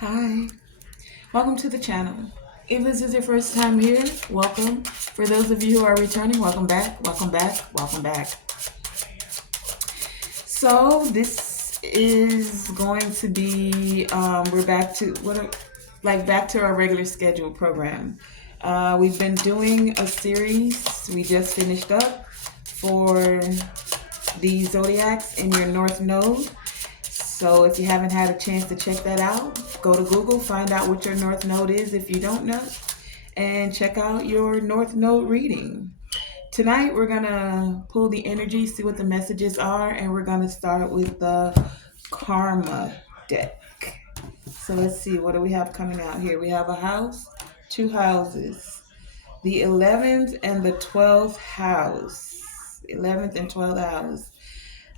Hi, welcome to the channel. If this is your first time here, welcome. For those of you who are returning, welcome back, welcome back, welcome back. So this is going to be, we're back to back to our regular scheduled program. We've been doing a series we just finished up for the zodiacs in your north node. So if you haven't had a chance to check that out, go to Google, find out what your North Node is if you don't know, and check out your North Node reading. Tonight we're going to pull the energy, see what the messages are, and we're going to start with the Karma deck. So let's see, what do we have coming out here? We have a house, two houses, the 11th and the 12th house. 11th and 12th house.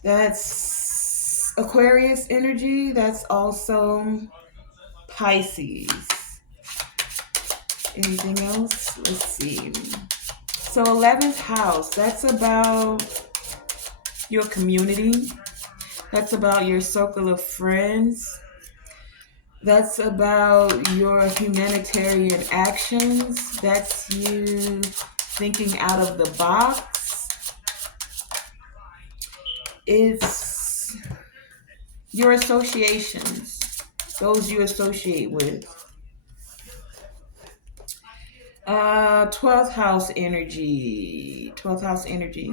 That's Aquarius energy. That's also Pisces. Anything else? Let's see. So 11th house, that's about your community. That's about your circle of friends. That's about your humanitarian actions. That's you thinking out of the box. It's your associations, those you associate with. 12th house energy. 12th house energy.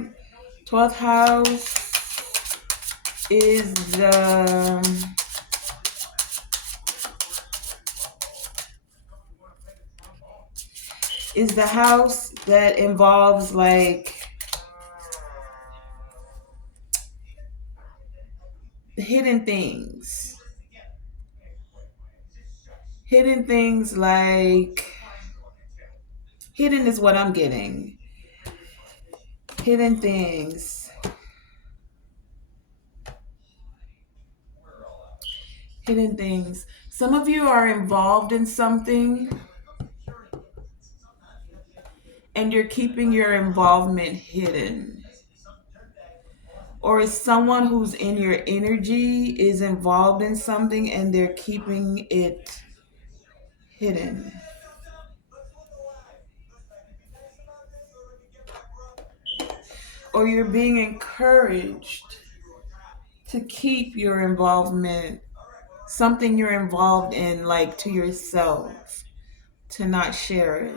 12th house is the house that involves like hidden things. Hidden things like hidden is what I'm getting. Hidden things. Hidden things. Some of you are involved in something and you're keeping your involvement hidden. Or is someone who's in your energy is involved in something and they're keeping it hidden. Or you're being encouraged to keep your involvement, something you're involved in, like to yourself, to not share it.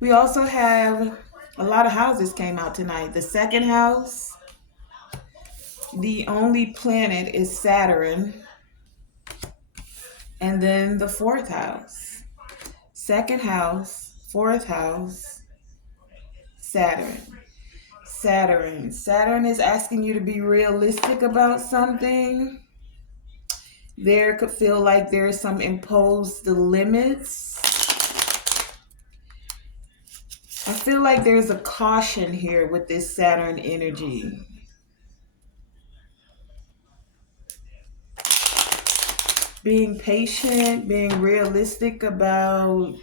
We also have a lot of houses came out tonight. The second house, the only planet is Saturn. And then the fourth house. Second house, fourth house, Saturn. Saturn is asking you to be realistic about something. There could feel like there's some imposed limits. I feel like there's a caution here with this Saturn energy. Being patient, being realistic about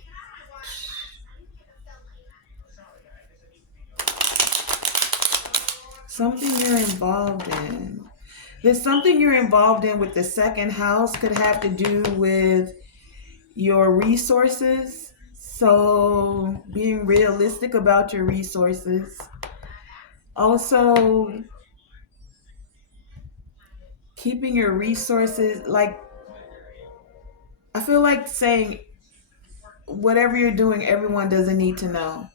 something you're involved in. There's something you're involved in with the second house could have to do with your resources. So being realistic about your resources. Also, keeping your resources, like, I feel like saying whatever you're doing, everyone doesn't need to know.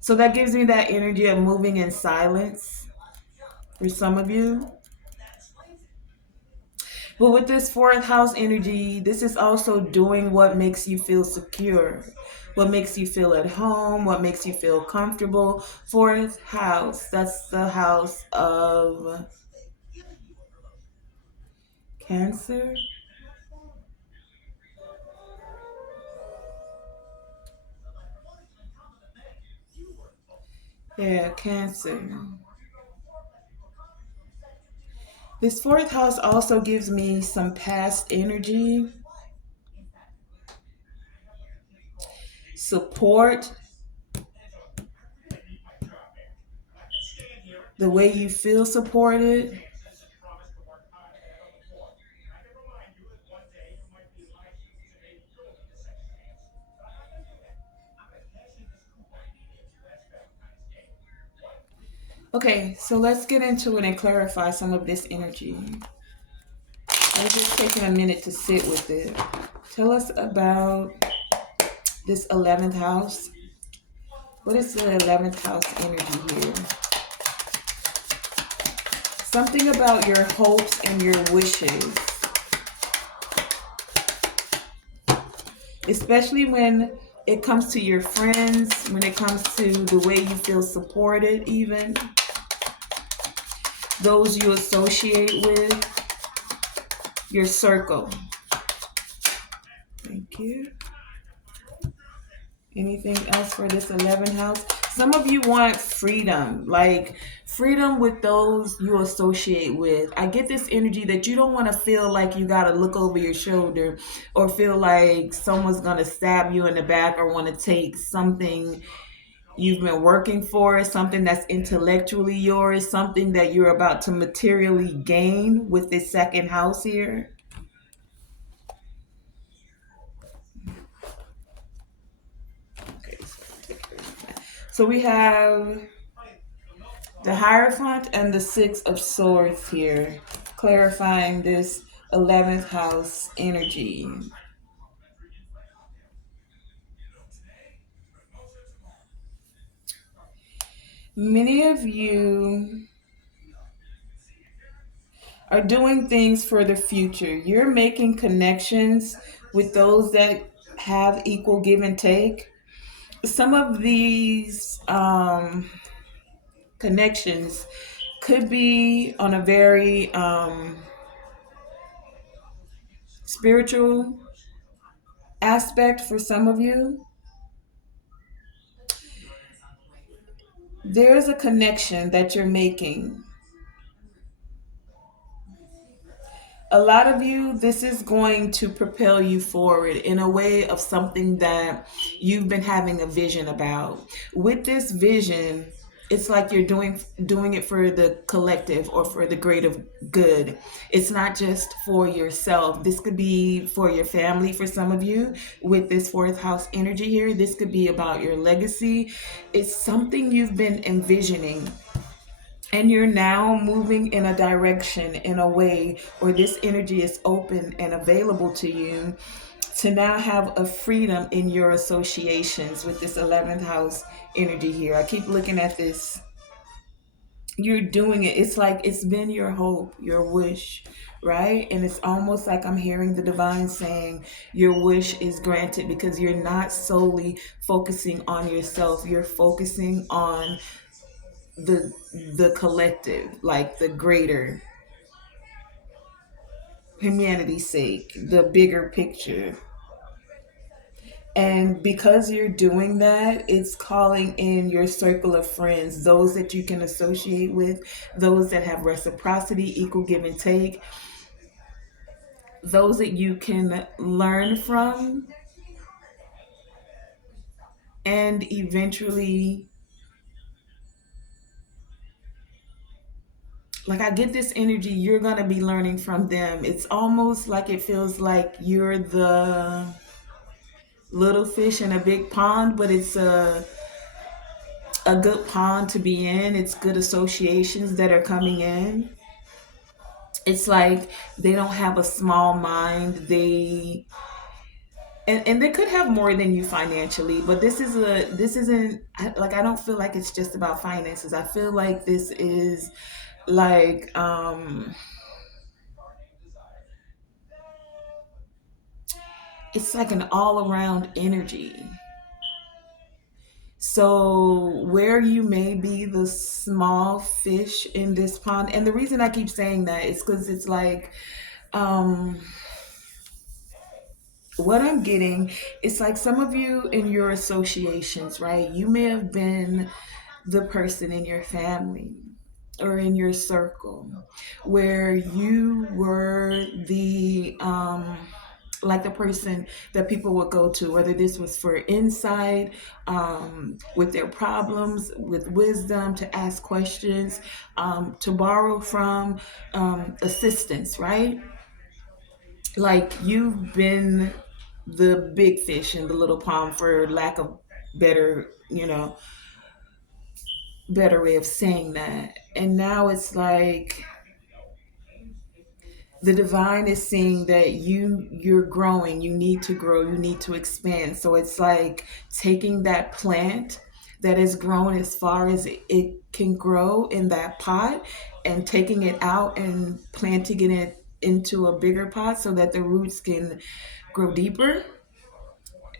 So that gives me that energy of moving in silence for some of you. But with this fourth house energy, this is also doing what makes you feel secure, what makes you feel at home, what makes you feel comfortable. Fourth house, that's the house of Cancer. Yeah, Cancer. This fourth house also gives me some past energy, support, the way you feel supported. Okay, so let's get into it and clarify some of this energy. I was just taking a minute to sit with it. Tell us about this 11th house. What is the 11th house energy here? Something about your hopes and your wishes, especially when it comes to your friends, when it comes to the way you feel supported, even those you associate with, your circle. Thank you. Anything else for this 11th house? Some of you want freedom, like freedom with those you associate with. I get this energy that you don't want to feel like you got to look over your shoulder or feel like someone's going to stab you in the back or want to take something you've been working for, something that's intellectually yours, something that you're about to materially gain with this second house here. Okay, so we have the Hierophant and the Six of Swords here, clarifying this 11th house energy. Many of you are doing things for the future. You're making connections with those that have equal give and take. Some of these connections could be on a very spiritual aspect for some of you. There's a connection that you're making. A lot of you, this is going to propel you forward in a way of something that you've been having a vision about. With this vision, it's like you're doing it for the collective or for the greater good. It's not just for yourself. This could be for your family for some of you with this fourth house energy here. This could be about your legacy. It's something you've been envisioning, and you're now moving in a direction, in a way where this energy is open and available to you to now have a freedom in your associations with this 11th house energy here. I keep looking at this. You're doing it. It's like it's been your hope, your wish, right? And it's almost like I'm hearing the divine saying your wish is granted because you're not solely focusing on yourself. You're focusing on the the collective, like the greater humanity's sake, the bigger picture. And because you're doing that, it's calling in your circle of friends, those that you can associate with, those that have reciprocity, equal give and take, those that you can learn from, and eventually, like I get this energy, you're going to be learning from them. It's almost like it feels like you're the little fish in a big pond, but it's a good pond to be in. It's good associations that are coming in. It's like they don't have a small mind. And they could have more than you financially, but this isn't like, I don't feel like it's just about finances. I feel like this is like it's like an all around energy. So, where you may be the small fish in this pond, and the reason I keep saying that is because it's like, um, what I'm getting, it's like some of you in your associations, right? You may have been the person in your family or in your circle where you were the like the person that people would go to, whether this was for insight, with their problems, with wisdom, to ask questions, to borrow from, assistance, right? Like you've been the big fish in the little pond, for lack of better, better way of saying that. And now it's like the divine is seeing that you're growing, you need to grow, you need to expand. So it's like taking that plant that has grown as far as it can grow in that pot, and taking it out and planting it into a bigger pot so that the roots can grow deeper,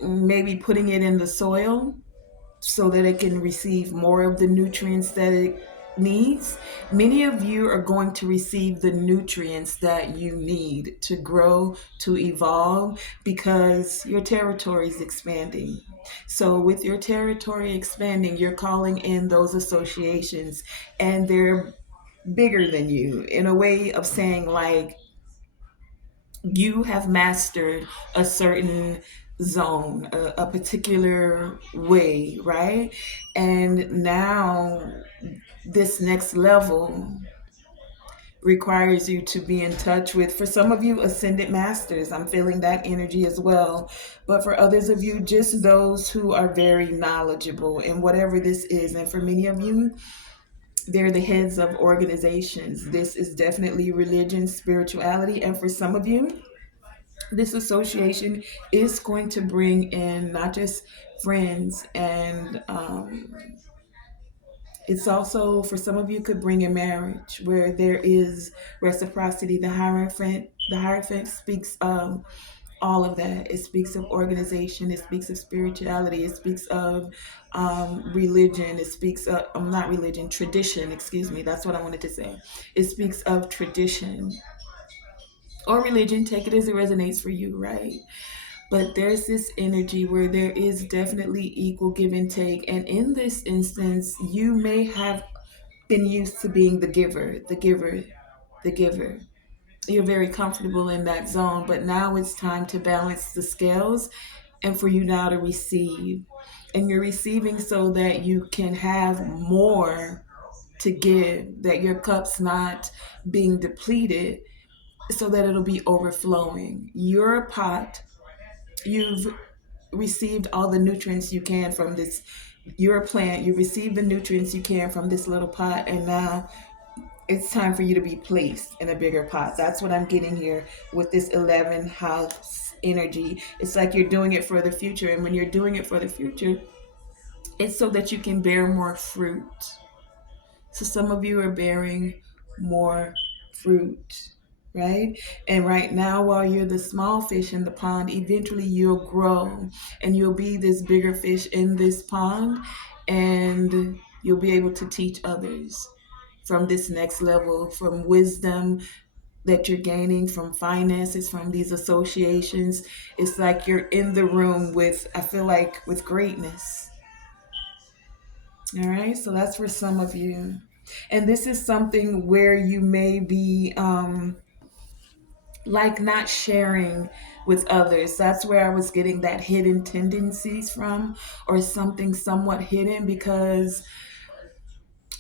maybe putting it in the soil so that it can receive more of the nutrients that it needs. Many of you are going to receive the nutrients that you need to grow, to evolve, because your territory is expanding. So, with your territory expanding, you're calling in those associations, and they're bigger than you, in a way of saying, like, you have mastered a certain zone, a particular way, right? And now this next level requires you to be in touch with, for some of you, ascended masters. I'm feeling that energy as well. But for others of you, just those who are very knowledgeable in whatever this is. And for many of you, they're the heads of organizations. This is definitely religion, spirituality. And for some of you, this association is going to bring in not just friends, and it's also, for some of you, could bring in marriage where there is reciprocity. The hierophant speaks all of that. It speaks of organization, it speaks of spirituality, it speaks of religion, it speaks of, not religion, tradition, excuse me, that's what I wanted to say. It speaks of tradition or religion, take it as it resonates for you, right? But there's this energy where there is definitely equal give and take. And in this instance, you may have been used to being the giver. You're very comfortable in that zone, but now it's time to balance the scales and for you now to receive. And you're receiving so that you can have more to give, that your cup's not being depleted, so that it'll be overflowing. Your pot, you've received all the nutrients you can from this. You're a plant, you received the nutrients you can from this little pot, and now it's time for you to be placed in a bigger pot. That's what I'm getting here with this 11 house energy. It's like you're doing it for the future, and when you're doing it for the future, it's so that you can bear more fruit. So some of you are bearing more fruit, right? And right now, while you're the small fish in the pond, eventually you'll grow and you'll be this bigger fish in this pond, and you'll be able to teach others from this next level, from wisdom that you're gaining, from finances, from these associations. It's like you're in the room with, I feel like, with greatness. All right, so that's for some of you. And this is something where you may be like not sharing with others. That's where I was getting that hidden tendencies from, or something somewhat hidden, because,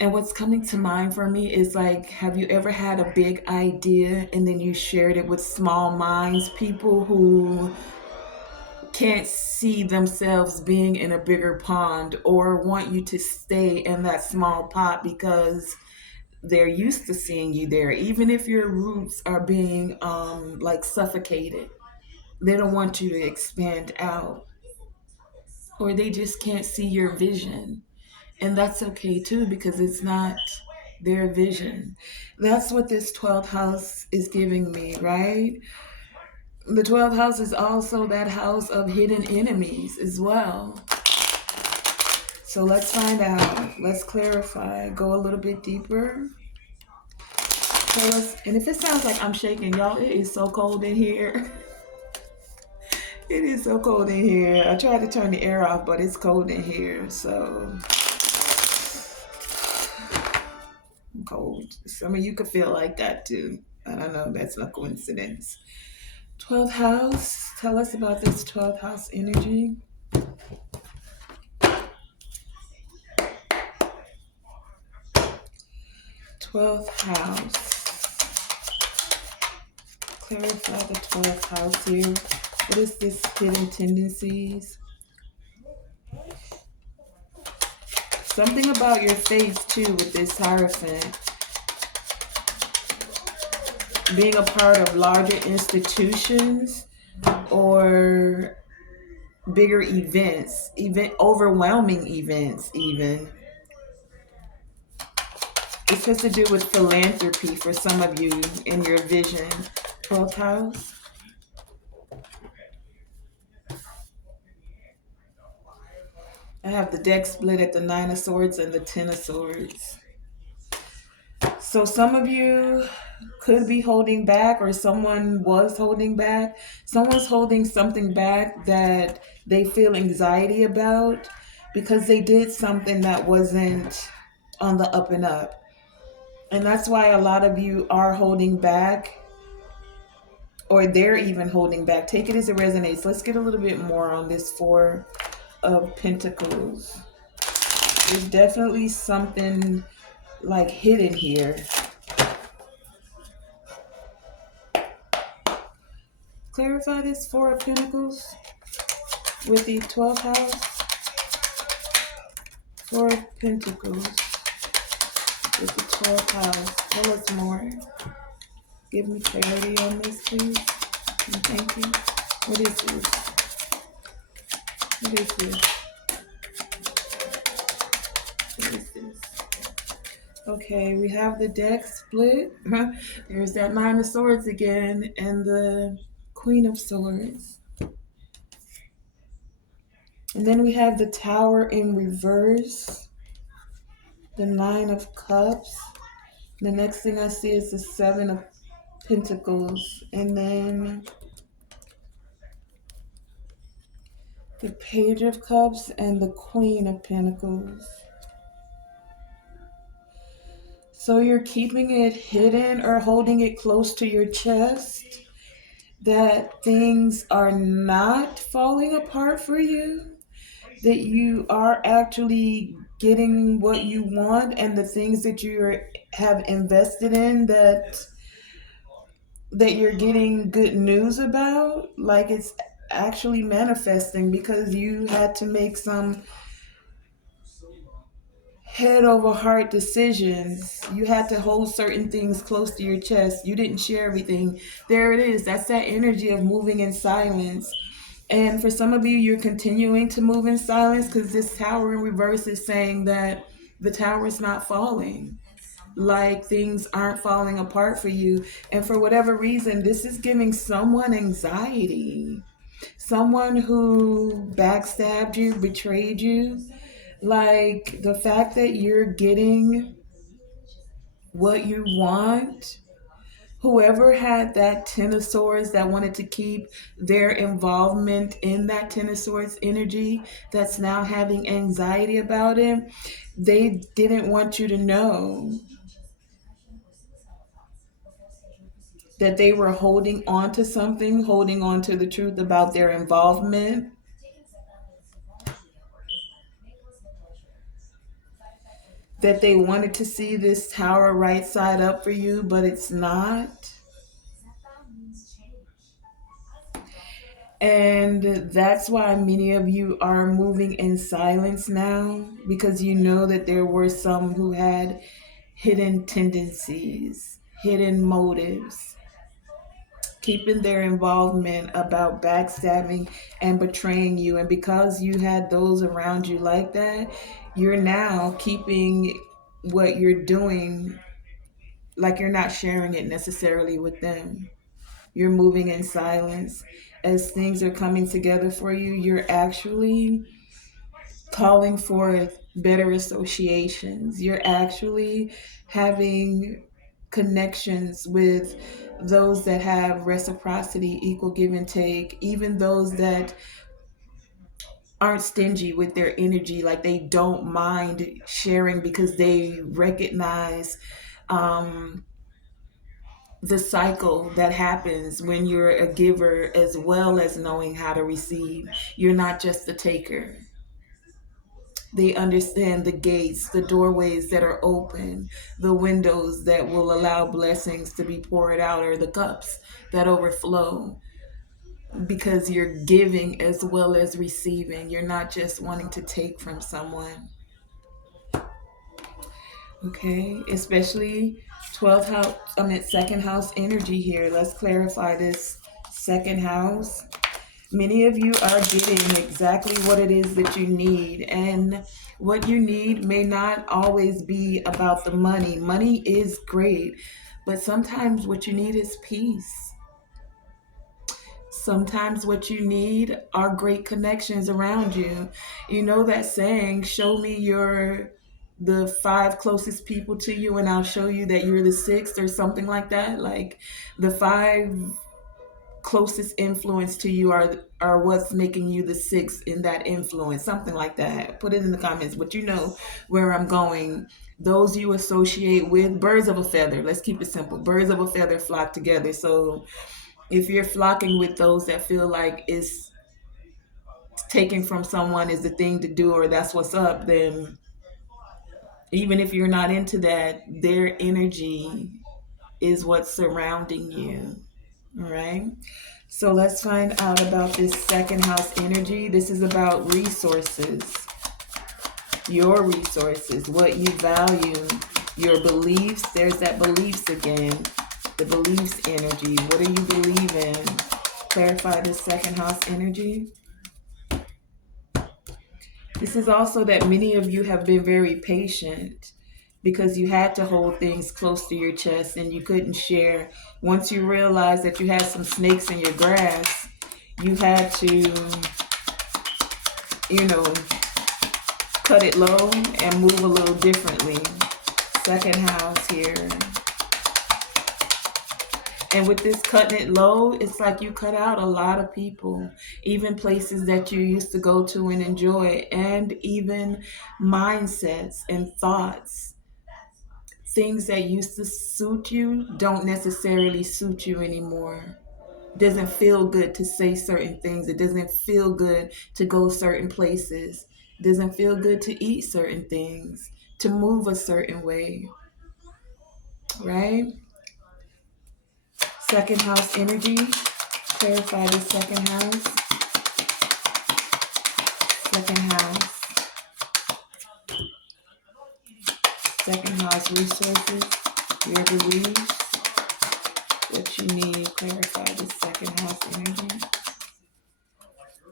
and what's coming to mind for me is like, have you ever had a big idea and then you shared it with small minds, people who can't see themselves being in a bigger pond, or want you to stay in that small pot because they're used to seeing you there, even if your roots are being like suffocated. They don't want you to expand out, or they just can't see your vision. And that's okay too, because it's not their vision. That's what this 12th house is giving me, right? The 12th house is also that house of hidden enemies as well. So let's find out. Let's clarify. Go a little bit deeper. Tell us, and if it sounds like I'm shaking, y'all, it is so cold in here. It is so cold in here. I tried to turn the air off, but it's cold in here. So I'm cold. Some of you could feel like that too. I don't know. That's no coincidence. 12th house. Tell us about this 12th house energy. 12th house. Clarify the 12th house here. What is this hidden tendencies? Something about your face too with this Hierophant. Being a part of larger institutions or bigger events, overwhelming events even. This has to do with philanthropy for some of you in your vision. 12th house. I have the deck split at the Nine of Swords and the Ten of Swords. So some of you could be holding back, or someone was holding back. Someone's holding something back that they feel anxiety about because they did something that wasn't on the up and up. And that's why a lot of you are holding back, or they're even holding back. Take it as it resonates. Let's get a little bit more on this Four of Pentacles. There's definitely something like hidden here. Clarify this Four of Pentacles with the 12th house. Four of Pentacles with the 12th house. Tell us more. Give me clarity on this, please. And thank you. What is this? What is this? What is this? Okay, we have the deck split. There's that Nine of Swords again and the Queen of Swords. And then we have the Tower in reverse, the Nine of Cups. The next thing I see is the Seven of Pentacles. And then the Page of Cups and the Queen of Pentacles. So you're keeping it hidden or holding it close to your chest, that things are not falling apart for you, that you are actually getting what you want, and the things that you have invested in that you're getting good news about, like it's actually manifesting because you had to make some head over heart decisions. You had to hold certain things close to your chest. You didn't share everything. There it is. That's that energy of moving in silence. And for some of you, you're continuing to move in silence because this Tower in reverse is saying that the tower is not falling. Like things aren't falling apart for you. And for whatever reason, this is giving someone anxiety. Someone who backstabbed you, betrayed you. Like the fact that you're getting what you want. Whoever had that Ten of Swords that wanted to keep their involvement in that Ten of Swords energy, that's now having anxiety about it, they didn't want you to know that they were holding on to something, holding on to the truth about their involvement. That they wanted to see this tower right side up for you, but it's not. And that's why many of you are moving in silence now, because you know that there were some who had hidden tendencies, hidden motives, keeping their involvement about backstabbing and betraying you. And because you had those around you like that, you're now keeping what you're doing, like you're not sharing it necessarily with them. You're moving in silence. As things are coming together for you, you're actually calling forth better associations. You're actually having connections with those that have reciprocity, equal give and take, even those that aren't stingy with their energy, like they don't mind sharing because they recognize um, the cycle that happens when you're a giver as well as knowing how to receive. You're not just a taker. They understand the gates, the doorways that are open, the windows that will allow blessings to be poured out, or the cups that overflow, because you're giving as well as receiving. You're not just wanting to take from someone. Okay, especially 12th house, second house energy here. Let's clarify this second house. Many of you are getting exactly what it is that you need, and what you need may not always be about the money. Money is great, but sometimes what you need is peace. Sometimes what you need are great connections around you. You know that saying, show me the five closest people to you and I'll show you that you're the sixth, or something like that. Like, the five closest influence to you are what's making you the sixth in that influence, something like that. Put it in the comments, but you know where I'm going. Those you associate with, birds of a feather, let's keep it simple, birds of a feather flock together. So if you're flocking with those that feel like it's taking from someone is the thing to do, or that's what's up, then even if you're not into that, their energy is what's surrounding you. All right. So let's find out about this second house energy. This is about resources, your resources, what you value, your beliefs. There's that beliefs again, the beliefs energy. What do you believe in? Clarify this second house energy. This is also that many of you have been very patient because you had to hold things close to your chest and you couldn't share. Once you realized that you had some snakes in your grass, you had to, you know, cut it low and move a little differently. Second house here. And with this cutting it low, it's like you cut out a lot of people, even places that you used to go to and enjoy, and even mindsets and thoughts. Things that used to suit you don't necessarily suit you anymore. It doesn't feel good to say certain things. It doesn't feel good to go certain places. It doesn't feel good to eat certain things, to move a certain way, right? Second house energy. Clarify the second house. Second house. Second house resources. Your beliefs. What you need. Clarify the second house energy.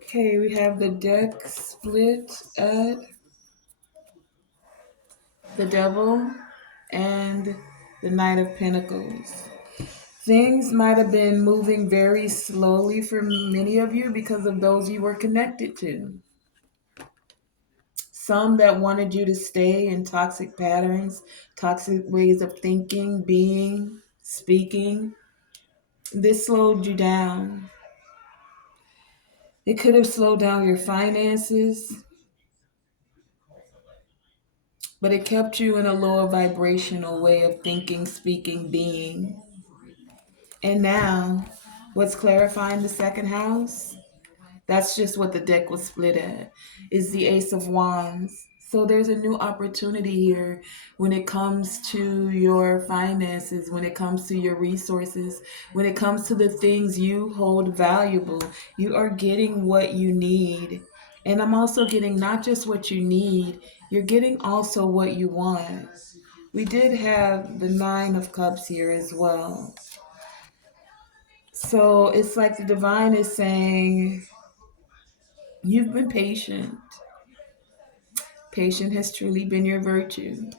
Okay, we have the deck split at the Devil and the Knight of Pentacles. Things might have been moving very slowly for many of you because of those you were connected to. Some that wanted you to stay in toxic patterns, toxic ways of thinking, being, speaking. This slowed you down. It could have slowed down your finances, but it kept you in a lower vibrational way of thinking, speaking, being. And now, what's clarifying the second house? That's just what the deck was split at, is the Ace of Wands. So there's a new opportunity here when it comes to your finances, when it comes to your resources, when it comes to the things you hold valuable. You are getting what you need. And I'm also getting not just what you need, you're getting also what you want. We did have the Nine of Cups here as well. So it's like the divine is saying, you've been patient. Patience has truly been your virtue.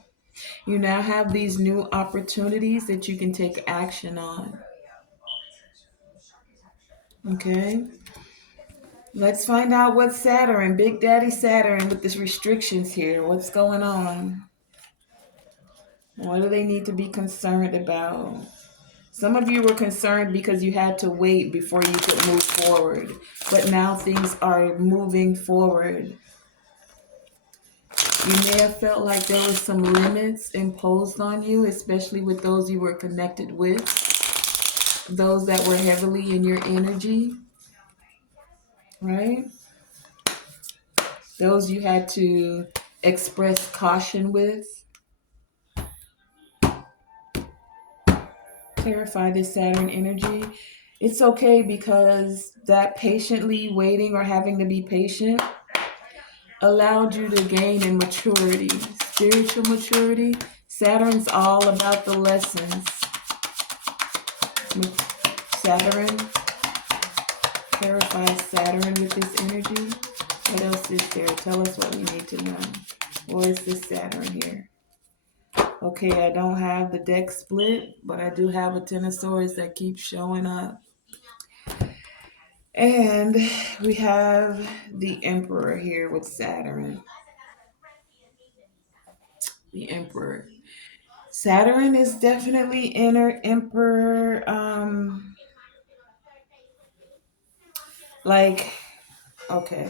You now have these new opportunities that you can take action on. Okay? Let's find out what Saturn, Big Daddy Saturn, with these restrictions here. What's going on? What do they need to be concerned about? Some of you were concerned because you had to wait before you could move forward. But now things are moving forward. You may have felt like there were some limits imposed on you, especially with those you were connected with. those that were heavily in your energy, right? Those you had to express caution with. Clarify this Saturn energy. It's okay because that patiently waiting or having to be patient allowed you to gain in maturity, spiritual maturity. Saturn's all about the lessons. Saturn, clarify Saturn with this energy. What else is there? Tell us what we need to know. What is this Saturn here? Okay, I don't have the deck split, but I do have a Ten of Swords that keeps showing up. And we have the Emperor here with Saturn. The Emperor. Saturn is definitely inner Emperor. Like, okay.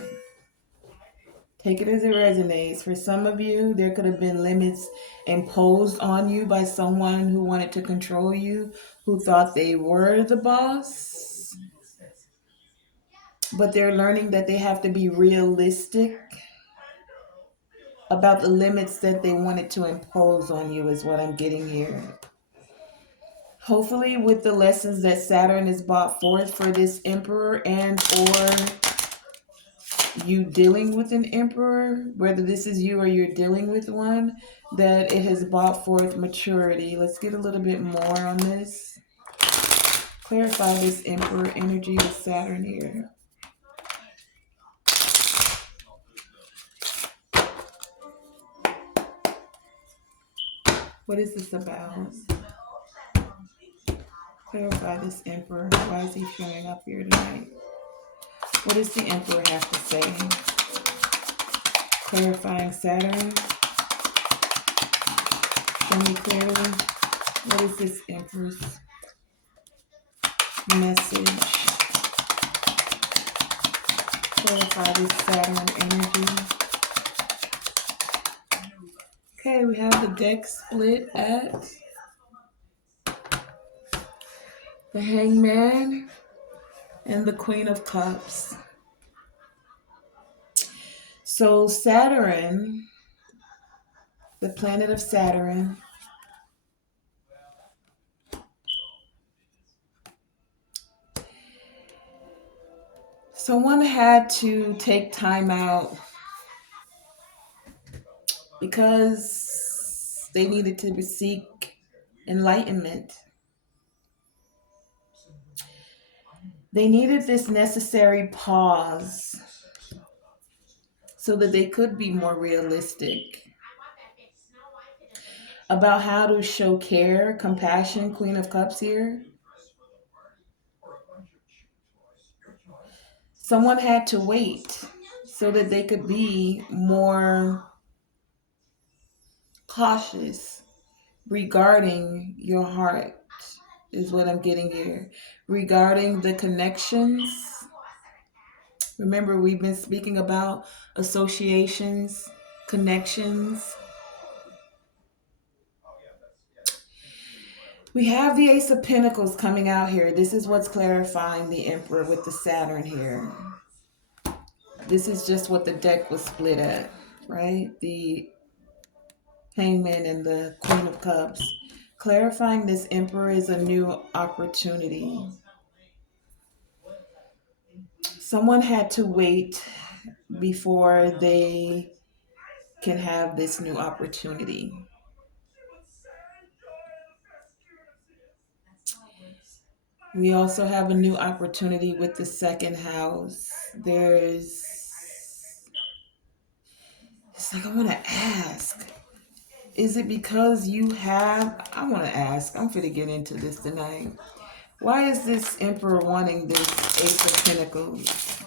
Take it as it resonates. For some of you, there could have been limits imposed on you by someone who wanted to control you, who thought they were the boss. But they're learning that they have to be realistic about the limits that they wanted to impose on you, is what I'm getting here. Hopefully, with the lessons that Saturn has brought forth for this Emperor, and or you dealing with an Emperor, whether this is you or you're dealing with one, that it has brought forth maturity. Let's get a little bit more on this. Clarify this Emperor energy with Saturn here. What is this about? Clarify this Emperor. Why is he showing up here tonight? What does the Emperor have to say? Clarifying Saturn. Show me clearly. What is this Empress message? Clarify this Saturn energy. Okay, we have the deck split at the Hangman and the Queen of Cups. So Saturn, the planet of Saturn, someone had to take time out because they needed to seek enlightenment. They needed this necessary pause so that they could be more realistic about how to show care, compassion. Queen of Cups here. Someone had to wait so that they could be more cautious regarding your heart, is what I'm getting here. Regarding the connections. Remember, we've been speaking about associations, connections. We have the Ace of Pentacles coming out here. This is what's clarifying the Emperor with the Saturn here. This is just what the deck was split at, right? The Hangman and the Queen of Cups. Clarifying this Emperor is a new opportunity. Someone had to wait before they can have this new opportunity. We also have a new opportunity with the second house. It's like, I want to ask, is it because I want to ask, I'm going to get into this tonight. Why is this Emperor wanting this Ace of Pentacles?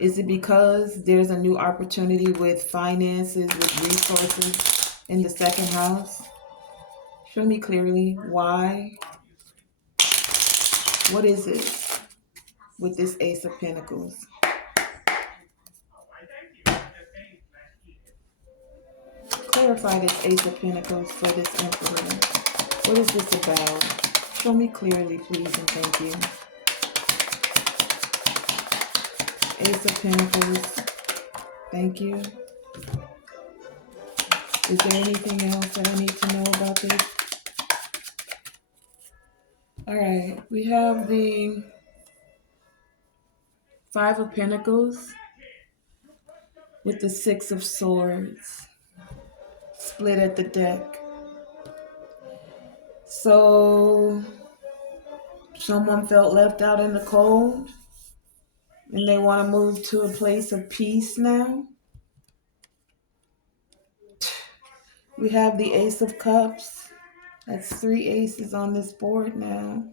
Is it because there's a new opportunity with finances, with resources in the second house? Show me clearly why. What is it with this Ace of Pentacles? Clarify this Ace of Pentacles for this Emperor. What is this about? Show me clearly, please, and thank you. Ace of Pentacles. Thank you. Is there anything else that I need to know about this? All right. We have the Five of Pentacles with the Six of Swords split at the deck. So someone felt left out in the cold and they want to move to a place of peace now. We have the Ace of Cups. That's three aces on this board now.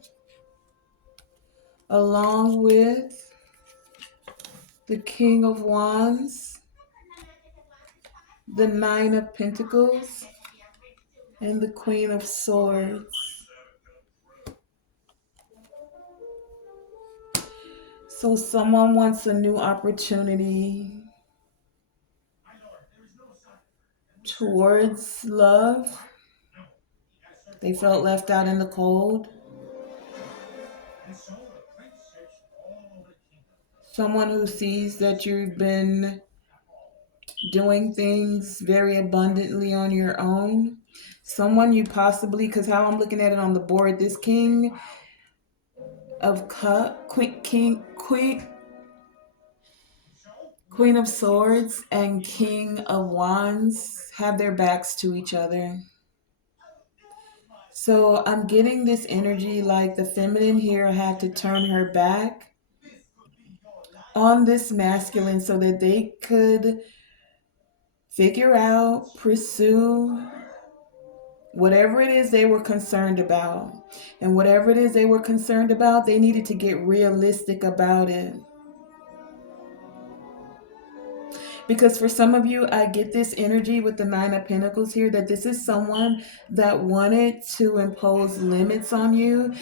Along with the King of Wands, the Nine of Pentacles, and the Queen of Swords. So someone wants a new opportunity towards love. They felt left out in the cold. Someone who sees that you've been doing things very abundantly on your own. Someone you possibly, because how I'm looking at it on the board, this King of Cup, Queen of Swords and King of Wands have their backs to each other. So I'm getting this energy like the feminine here had to turn her back on this masculine so that they could figure out, pursue whatever it is they were concerned about. And whatever it is they were concerned about, they needed to get realistic about it. Because for some of you, I get this energy with the Nine of Pentacles here that this is someone that wanted to impose limits on you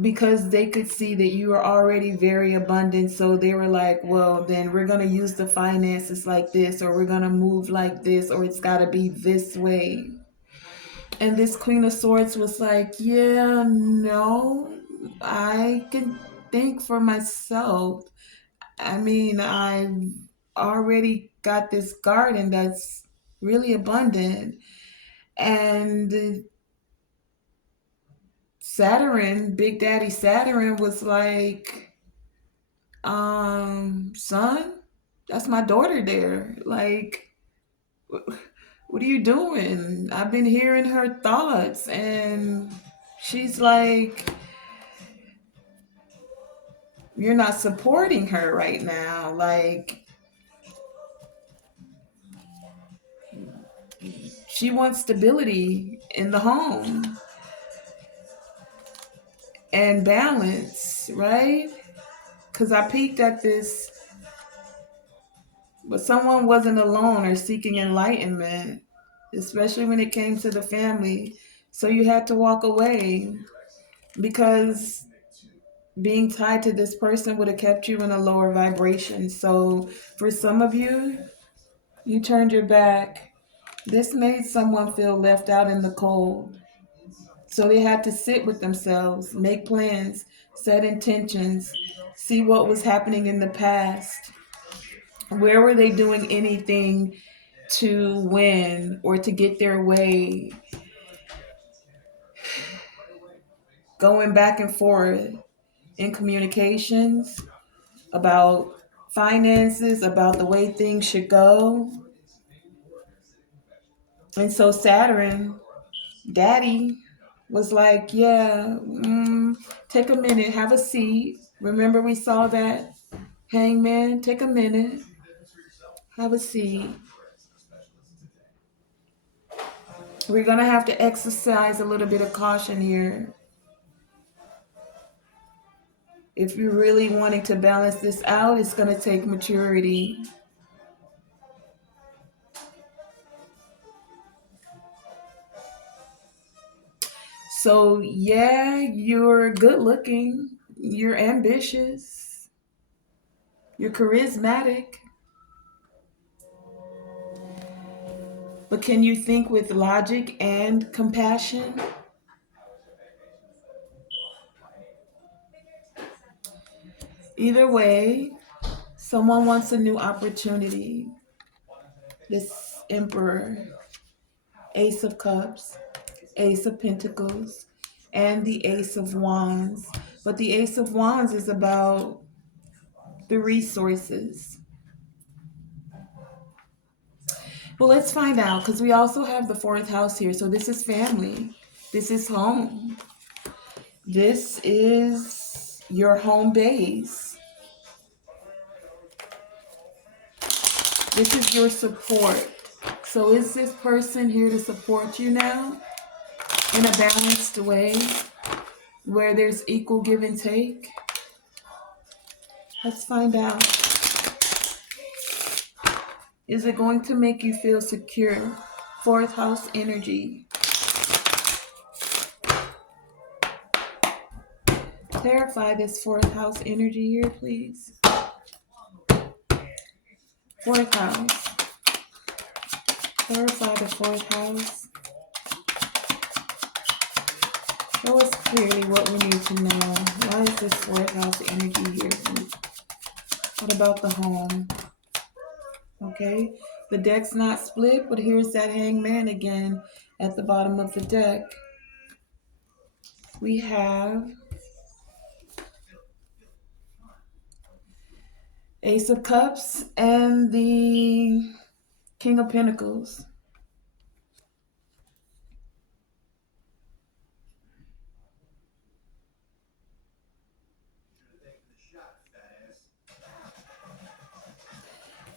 because they could see that you are already very abundant. So they were like, well, then we're going to use the finances like this, or we're going to move like this, or it's got to be this way. And this Queen of Swords was like, yeah, no, I can think for myself. I mean, I've already got this garden that's really abundant. And Saturn, Big Daddy Saturn was like, son, that's my daughter there. Like, what are you doing? I've been hearing her thoughts. And she's like, you're not supporting her right now. Like, she wants stability in the home and balance, right? Because I peeked at this, but someone wasn't alone or seeking enlightenment, especially when it came to the family. So you had to walk away because being tied to this person would have kept you in a lower vibration. So for some of you, you turned your back. This made someone feel left out in the cold. So they had to sit with themselves, make plans, set intentions, see what was happening in the past. Where were they doing anything to win or to get their way? Going back and forth in communications about finances, about the way things should go. And so Saturn, Daddy, was like, yeah, take a minute, have a seat. Remember we saw that hangman? Take a minute, have a seat. We're going to have to exercise a little bit of caution here. If you're really wanting to balance this out, it's going to take maturity. So, yeah, you're good looking, you're ambitious, you're charismatic. But can you think with logic and compassion? Either way, someone wants a new opportunity. This Emperor, Ace of Cups, Ace of Pentacles, and the Ace of Wands. But the Ace of Wands is about the resources. Well, let's find out because we also have the fourth house here. So this is family. This is home. This is your home base. This is your support. So is this person here to support you now in a balanced way where there's equal give and take? Let's find out. Is it going to make you feel secure? Fourth house energy. Clarify this fourth house energy here, please. Fourth house. Clarify the fourth house. Show us clearly what we need to know. Why is this fourth house energy here? What about the home? Okay. The deck's not split, but here's that hangman again at the bottom of the deck. We have Ace of Cups and the King of Pentacles.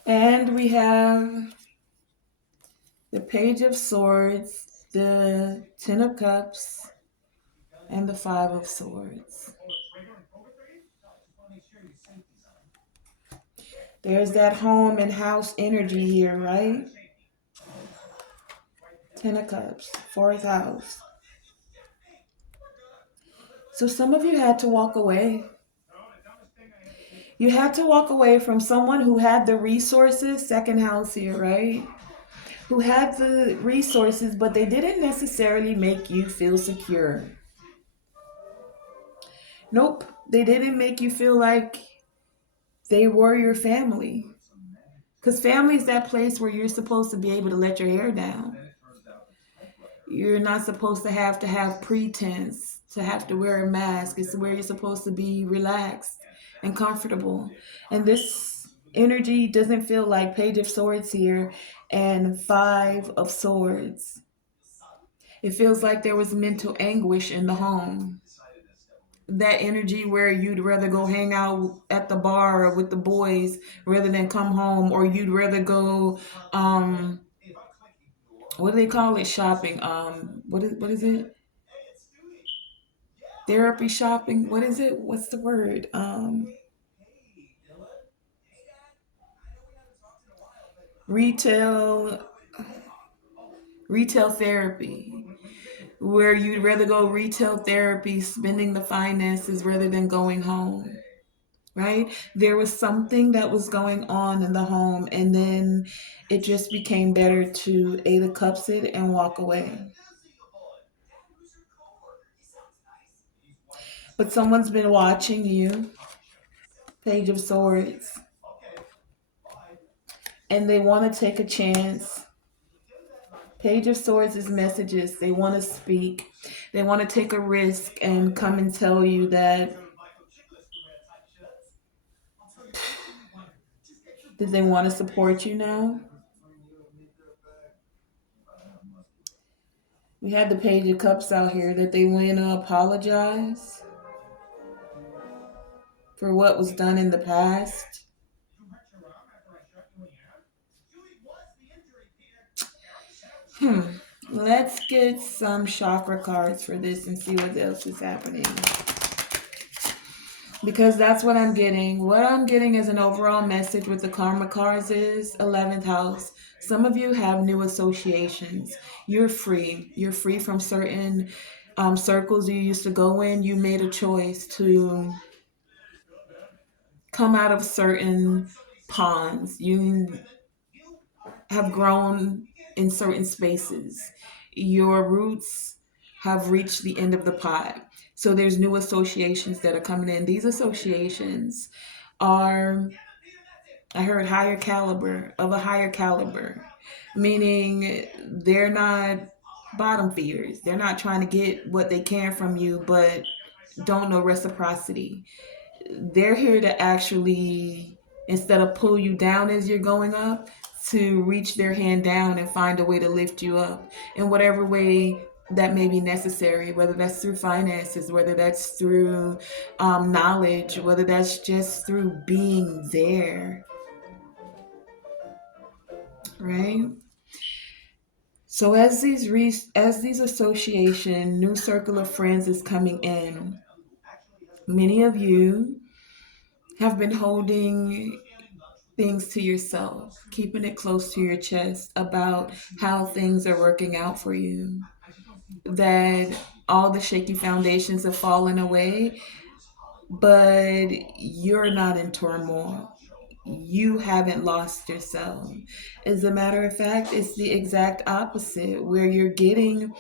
And we have the Page of Swords, the Ten of Cups, and the Five of Swords. There's that home and house energy here, right? Ten of Cups, fourth house. So some of you had to walk away. You had to walk away from someone who had the resources, second house here, right? Who had the resources, but they didn't necessarily make you feel secure. Nope, they didn't make you feel like they were your family. Because family is that place where you're supposed to be able to let your hair down. You're not supposed to have pretense, to have to wear a mask. It's where you're supposed to be relaxed and comfortable. And this energy doesn't feel like Page of Swords here and Five of Swords. It feels like there was mental anguish in the home. That energy where you'd rather go hang out at the bar with the boys rather than come home, or you'd rather go what do they call it, shopping, what is it, therapy shopping, what is it, what's the word, retail retail therapy, where you'd rather go retail therapy, spending the finances rather than going home, right? There was something that was going on in the home, and then it just became better to Eight of Cups it and walk away. But someone's been watching you, Page of Swords, and they want to take a chance. Page of Swords is messages. They want to speak. They want to take a risk and come and tell you that they want to support you now. We had the Page of Cups out here that they want to apologize for what was done in the past. Hmm. Let's get some chakra cards for this and see what else is happening. Because that's what I'm getting. What I'm getting as an overall message with the karma cards is 11th house. Some of you have new associations. You're free. You're free from certain circles you used to go in. You made a choice to come out of certain ponds. You have grown in certain spaces. Your roots have reached the end of the pot. So there's new associations that are coming in. These associations are, I heard, higher caliber, of a higher caliber, meaning they're not bottom feeders. They're not trying to get what they can from you, but don't know reciprocity. They're here to actually, instead of pull you down as you're going up, to reach their hand down and find a way to lift you up in whatever way that may be necessary, whether that's through finances, whether that's through knowledge, whether that's just through being there, right? So as these association, new circle of friends is coming in, many of you have been holding things to yourself, keeping it close to your chest about how things are working out for you, that all the shaky foundations have fallen away, but you're not in turmoil. You haven't lost yourself. As a matter of fact, it's the exact opposite, where you're getting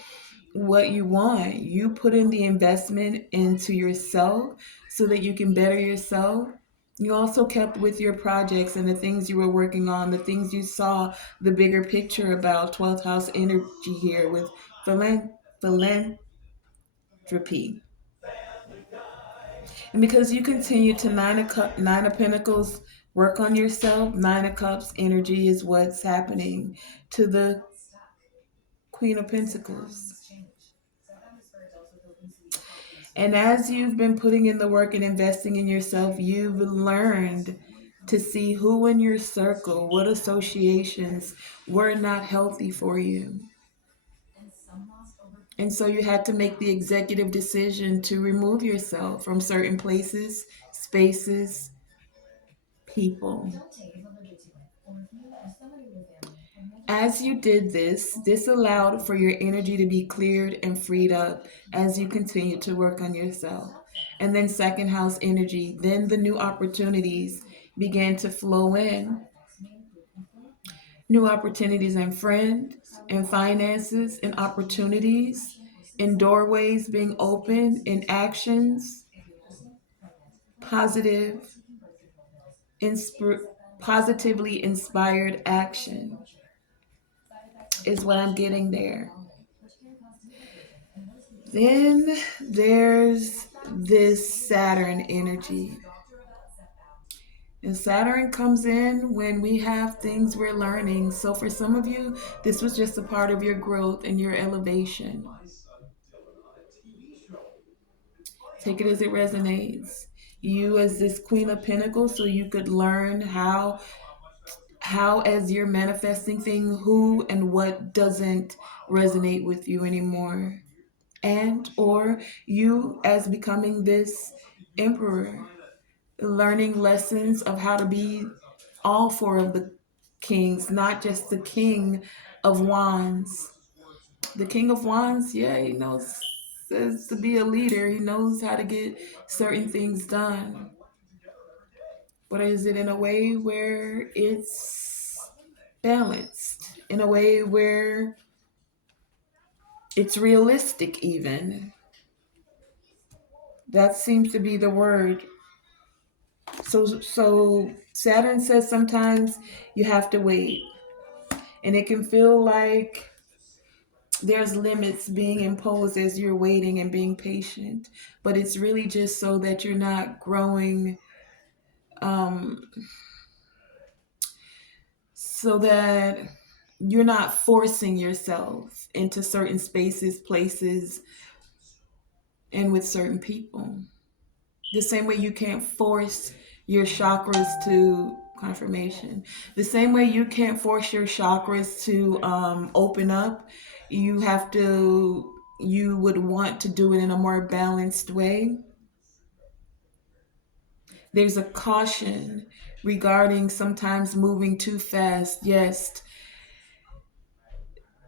what you want. You put in the investment into yourself so that you can better yourself. You also kept with your projects and the things you were working on, the things you saw the bigger picture about. 12th house energy here with philanthropy. And because you continue to nine of pentacles, work on yourself, nine of cups energy is what's happening to the queen of pentacles. And as you've been putting in the work and investing in yourself, you've learned to see who in your circle, what associations were not healthy for you. And so you had to make the executive decision to remove yourself from certain places, spaces, people. As you did this, this allowed for your energy to be cleared and freed up as you continue to work on yourself. And then, second house energy, then the new opportunities began to flow in. New opportunities in friends, in finances, in opportunities, in doorways being open, in actions, positive, positively inspired action is what I'm getting there. Then there's this Saturn energy. And Saturn comes in when we have things we're learning. So for some of you, this was just a part of your growth and your elevation. Take it as it resonates. You as this Queen of Pentacles, so you could learn how as you're manifesting things, who and what doesn't resonate with you anymore. And or you as becoming this emperor, learning lessons of how to be all four of the kings, not just the king of wands. The king of wands, yeah, he knows says to be a leader. He knows how to get certain things done. But is it in a way where it's balanced? In a way where it's realistic even? That seems to be the word. So Saturn says sometimes you have to wait. And it can feel like there's limits being imposed as you're waiting and being patient. But it's really just so that you're not growing, um, so that you're not forcing yourself into certain spaces, places, and with certain people. The same way you can't force your chakras to confirmation. The same way you can't force your chakras to open up. You would want to do it in a more balanced way. There's a caution regarding sometimes moving too fast. Yes,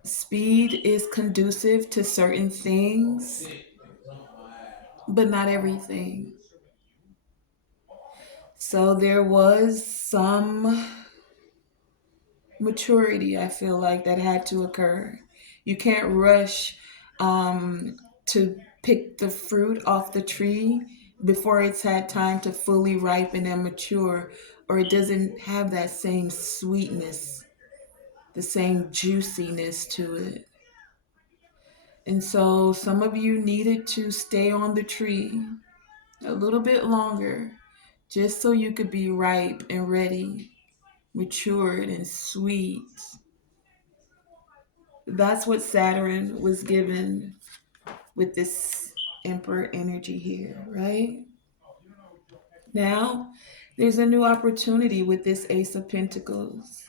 speed is conducive to certain things, but not everything. So there was some maturity, I feel like, that had to occur. You can't rush to pick the fruit off the tree before it's had time to fully ripen and mature, or it doesn't have that same sweetness, the same juiciness to it. And so some of you needed to stay on the tree a little bit longer just so you could be ripe and ready, matured and sweet. That's what Saturn was given with this Emperor energy here, right? Now, there's a new opportunity with this Ace of Pentacles,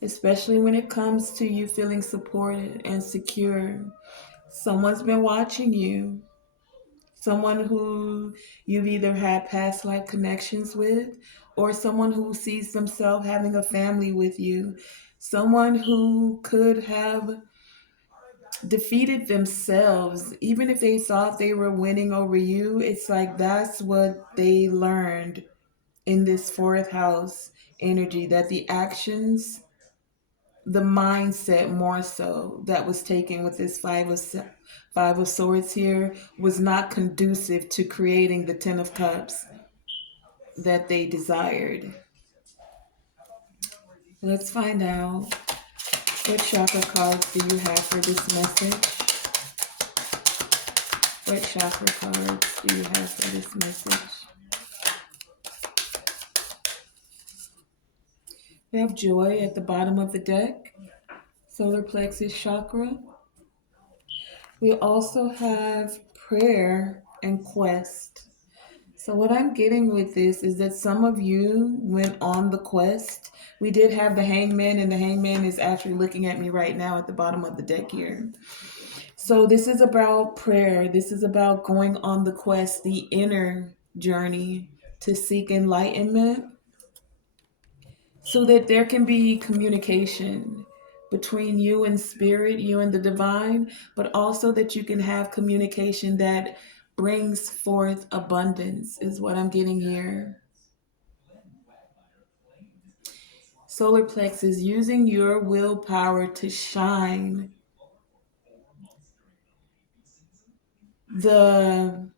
especially when it comes to you feeling supported and secure. Someone's been watching you, someone who you've either had past life connections with, or someone who sees themselves having a family with you, someone who could have defeated themselves, even if they thought they were winning over you. It's like that's what they learned in this fourth house energy, that the actions, the mindset more so that was taken with this five of swords here was not conducive to creating the 10 of cups that they desired. Let's find out, what chakra cards do you have for this message? What chakra cards do you have for this message? We have joy at the bottom of the deck, solar plexus chakra. We also have prayer and quest. So what I'm getting with this is that some of you went on the quest. We did have the hangman, and the hangman is actually looking at me right now at the bottom of the deck here. So this is about prayer. This is about going on the quest, the inner journey to seek enlightenment, so that there can be communication between you and spirit, you and the divine, but also that you can have communication that brings forth abundance, is what I'm getting here. Solar plexus, using your willpower to shine the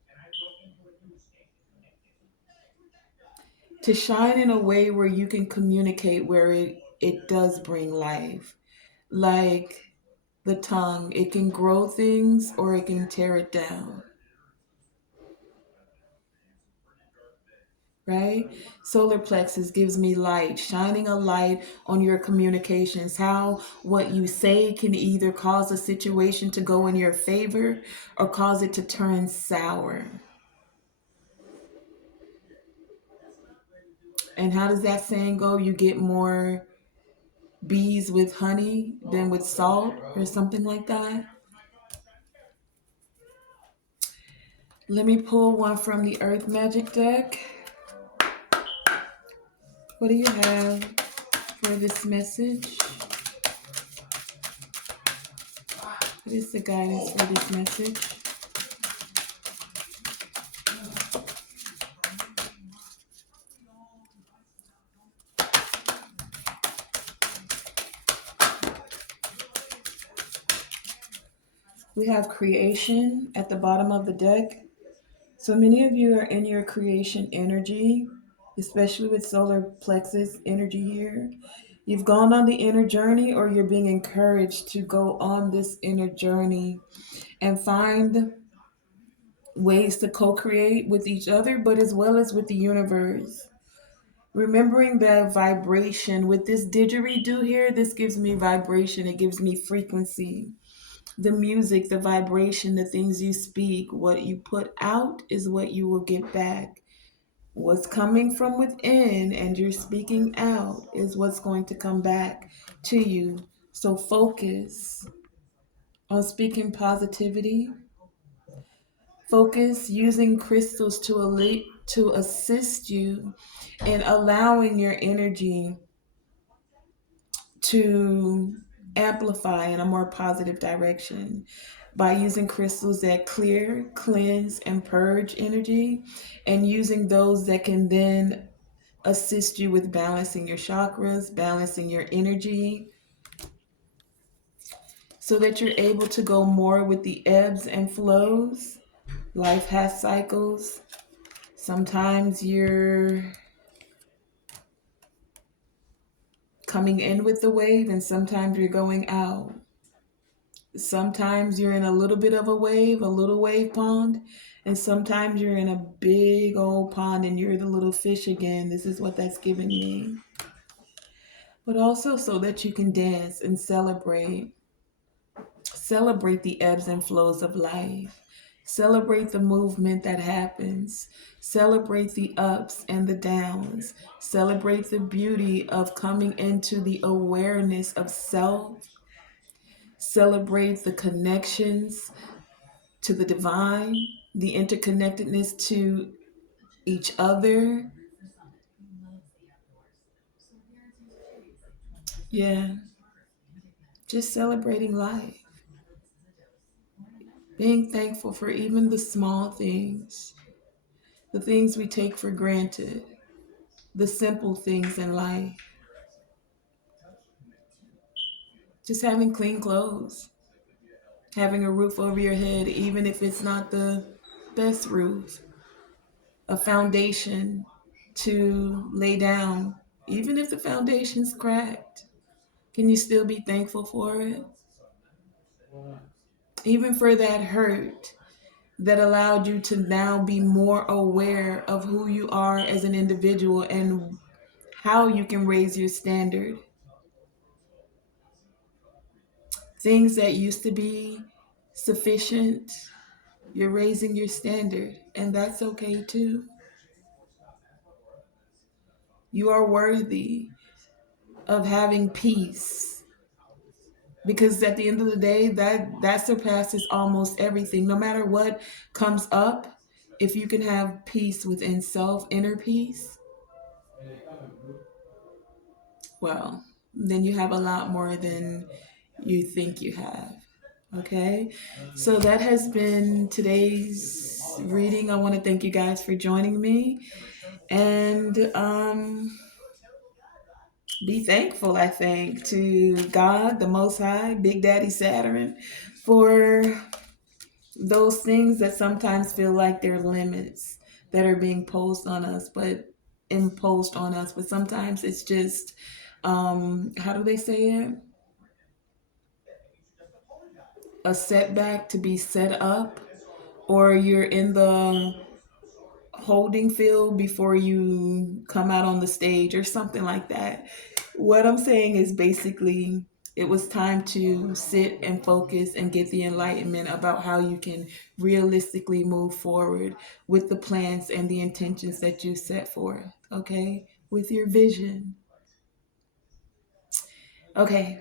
to shine in a way where you can communicate, where it does bring life. Like the tongue, it can grow things or it can tear it down. Right? Solar plexus gives me light, shining a light on your communications, how what you say can either cause a situation to go in your favor or cause it to turn sour. And how does that saying go? You get more bees with honey than with salt, or something like that. Let me pull one from the Earth Magic deck. What do you have for this message? What is the guidance for this message? We have creation at the bottom of the deck. So many of you are in your creation energy, especially with solar plexus energy here. You've gone on the inner journey, or you're being encouraged to go on this inner journey and find ways to co-create with each other, but as well as with the universe. Remembering that vibration with this didgeridoo here, this gives me vibration, it gives me frequency. The music, the vibration, the things you speak, what you put out is what you will get back. What's coming from within and you're speaking out is what's going to come back to you. So focus on speaking positivity. Focus using crystals to assist you in allowing your energy to amplify in a more positive direction by using crystals that clear, cleanse, and purge energy, and using those that can then assist you with balancing your chakras, balancing your energy. so that you're able to go more with the ebbs and flows. Life has cycles. Sometimes you're coming in with the wave, and sometimes you're going out. Sometimes you're in a little bit of a wave, a little wave pond, and sometimes you're in a big old pond and you're the little fish again. This is what that's given me. But also so that you can dance and celebrate. Celebrate the ebbs and flows of life. Celebrate the movement that happens. Celebrate the ups and the downs. Celebrate the beauty of coming into the awareness of self. Celebrate the connections to the divine, the interconnectedness to each other. Yeah, just celebrating life. Being thankful for even the small things, the things we take for granted, the simple things in life. Just having clean clothes, having a roof over your head, even if it's not the best roof, a foundation to lay down, even if the foundation's cracked. Can you still be thankful for it? Even for that hurt that allowed you to now be more aware of who you are as an individual and how you can raise your standard. Things that used to be sufficient, you're raising your standard, and that's okay too. You are worthy of having peace because at the end of the day, that surpasses almost everything. No matter what comes up, if you can have peace within self, inner peace, well, then you have a lot more than you think you have. Okay, so that has been today's reading. I want to thank you guys for joining me, and be thankful, I think, to God, the Most High, Big Daddy Saturn, for those things that sometimes feel like they're limits that are being imposed on us, but sometimes it's just, how do they say it? A setback to be set up, or you're in the holding field before you come out on the stage or something like that. What I'm saying is basically it was time to sit and focus and get the enlightenment about how you can realistically move forward with the plans and the intentions that you set forth, okay? With your vision. Okay,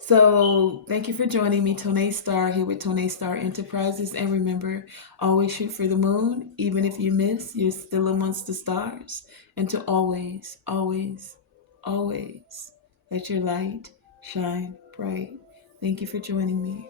so thank you for joining me, Tonae Star, here with Tonae Star Enterprises. And remember, always shoot for the moon. Even if you miss, you're still amongst the stars. And to always, always, always let your light shine bright. Thank you for joining me.